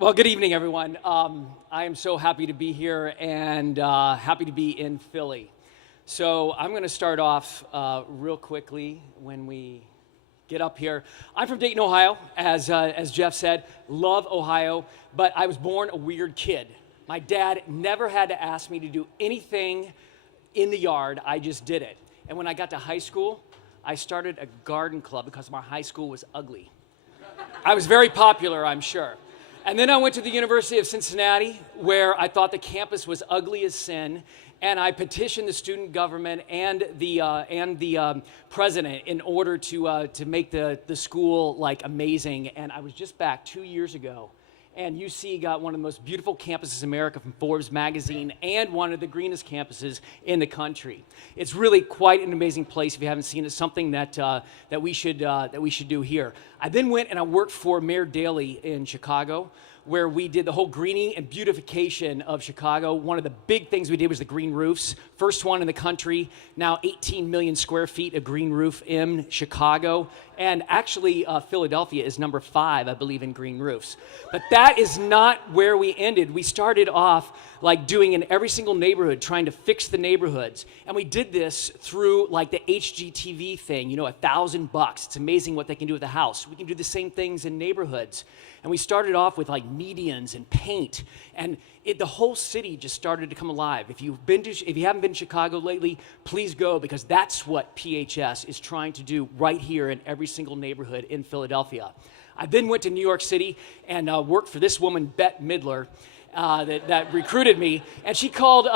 Well, good evening, everyone. I am so happy to be here and happy to be in Philly. So I'm going to start off real quickly when we get up here. I'm from Dayton, Ohio, as Jeff said. Love Ohio, but I was born a weird kid. My dad never had to ask me to do anything in the yard. I just did it. And when I got to high school, I started a garden club because my high school was ugly. I was very popular, I'm sure. And then I went to the University of Cincinnati, where I thought the campus was ugly as sin, and I petitioned the student government and the president in order to make the school like amazing. And I was just back 2 years ago, and UC got one of the most beautiful campuses in America from Forbes magazine and one of the greenest campuses in the country. It's really quite an amazing place. If you haven't seen it, something that we should do here. I then went and I worked for Mayor Daley in Chicago, where we did the whole greening and beautification of Chicago. One of the big things we did was the green roofs. First one in the country, now 18 million square feet of green roof in Chicago. And actually, Philadelphia is number 5, I believe, in green roofs. But that is not where we ended. We started off like doing in every single neighborhood, trying to fix the neighborhoods. And we did this through like the HGTV thing, you know, $1,000. It's amazing what they can do with a house. We can do the same things in neighborhoods. And we started off with like medians and paint, and the whole city just started to come alive. If you haven't been to Chicago lately, please go, because that's what PHS is trying to do right here in every single neighborhood in Philadelphia. I then went to New York City and worked for this woman, Bette Midler, that recruited me, and she called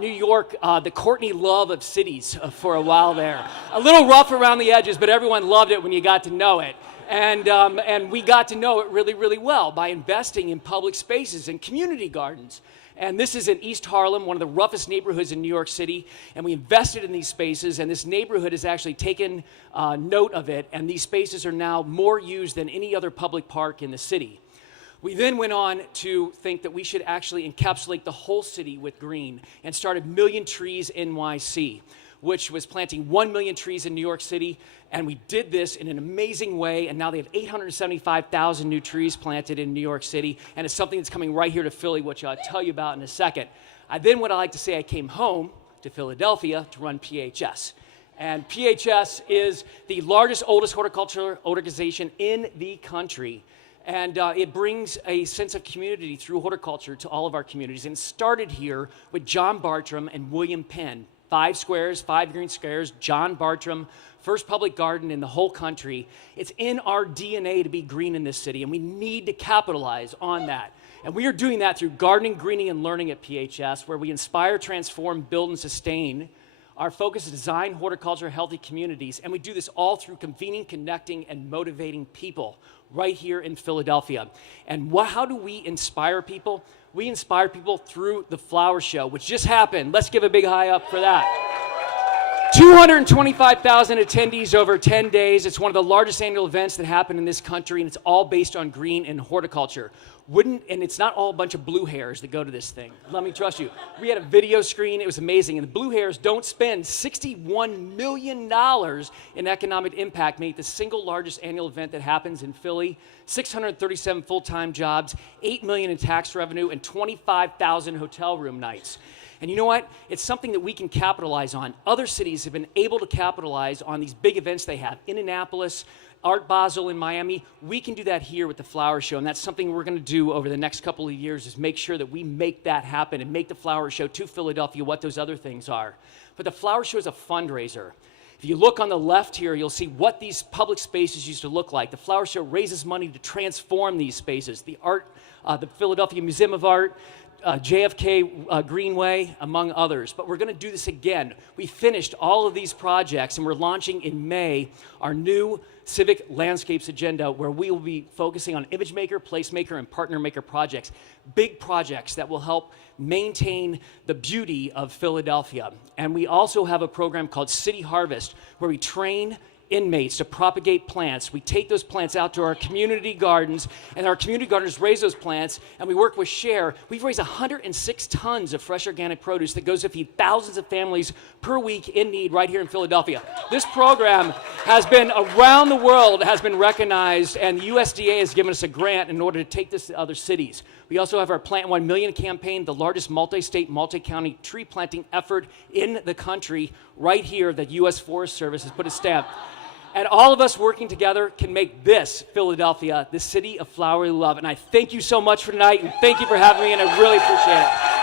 New York the Courtney Love of cities for a while there. A little rough around the edges, but everyone loved it when you got to know it. And we got to know it really, really well by investing in public spaces and community gardens. And this is in East Harlem, one of the roughest neighborhoods in New York City. And we invested in these spaces, and this neighborhood has actually taken note of it. And these spaces are now more used than any other public park in the city. We then went on to think that we should actually encapsulate the whole city with green and started Million Trees NYC, which was planting 1 million trees in New York City. And we did this in an amazing way, and now they have 875,000 new trees planted in New York City, and it's something that's coming right here to Philly, which I'll tell you about in a second. I like to say I came home to Philadelphia to run PHS. And PHS is the largest, oldest horticulture organization in the country. And it brings a sense of community through horticulture to all of our communities. And it started here with John Bartram and William Penn. 5 squares, 5 green squares, John Bartram, first public garden in the whole country. It's in our DNA to be green in this city, and we need to capitalize on that. And we are doing that through gardening, greening, and learning at PHS, where we inspire, transform, build, and sustain. Our focus is design, horticulture, healthy communities, and we do this all through convening, connecting, and motivating people right here in Philadelphia. And how do we inspire people? We inspire people through the flower show, which just happened. Let's give a big high up for that. 225,000 attendees over 10 days. It's one of the largest annual events that happen in this country, and it's all based on green and horticulture. And it's not all a bunch of blue hairs that go to this thing. Let me trust you. We had a video screen. It was amazing. And the blue hairs don't spend $61 million in economic impact, making it the single largest annual event that happens in Philly. 637 full-time jobs, $8 million in tax revenue, and 25,000 hotel room nights. And you know what? It's something that we can capitalize on. Other cities have been able to capitalize on these big events they have. Indianapolis, Art Basel in Miami. We can do that here with the Flower Show, and that's something we're going to do over the next couple of years, is make sure that we make that happen and make the Flower Show to Philadelphia what those other things are. But the Flower Show is a fundraiser. If you look on the left here, you'll see what these public spaces used to look like. The Flower Show raises money to transform these spaces. The Philadelphia Museum of Art, JFK Greenway, among others. But we're going to do this again. We finished all of these projects, and we're launching in May our new Civic Landscapes Agenda, where we will be focusing on image maker, placemaker, and partner maker projects. Big projects that will help maintain the beauty of Philadelphia. And we also have a program called City Harvest, where we train inmates to propagate plants. We take those plants out to our community gardens, and our community gardeners raise those plants, and we work with Share. We've raised 106 tons of fresh organic produce that goes to feed thousands of families per week in need right here in Philadelphia. This program has been around the world, has been recognized, and the USDA has given us a grant in order to take this to other cities. We also have our Plant 1 Million campaign, the largest multi-state, multi-county tree planting effort in the country, right here that U.S. Forest Service has put a stamp. And all of us working together can make this Philadelphia the city of flowery love. And I thank you so much for tonight, and thank you for having me, and I really appreciate it.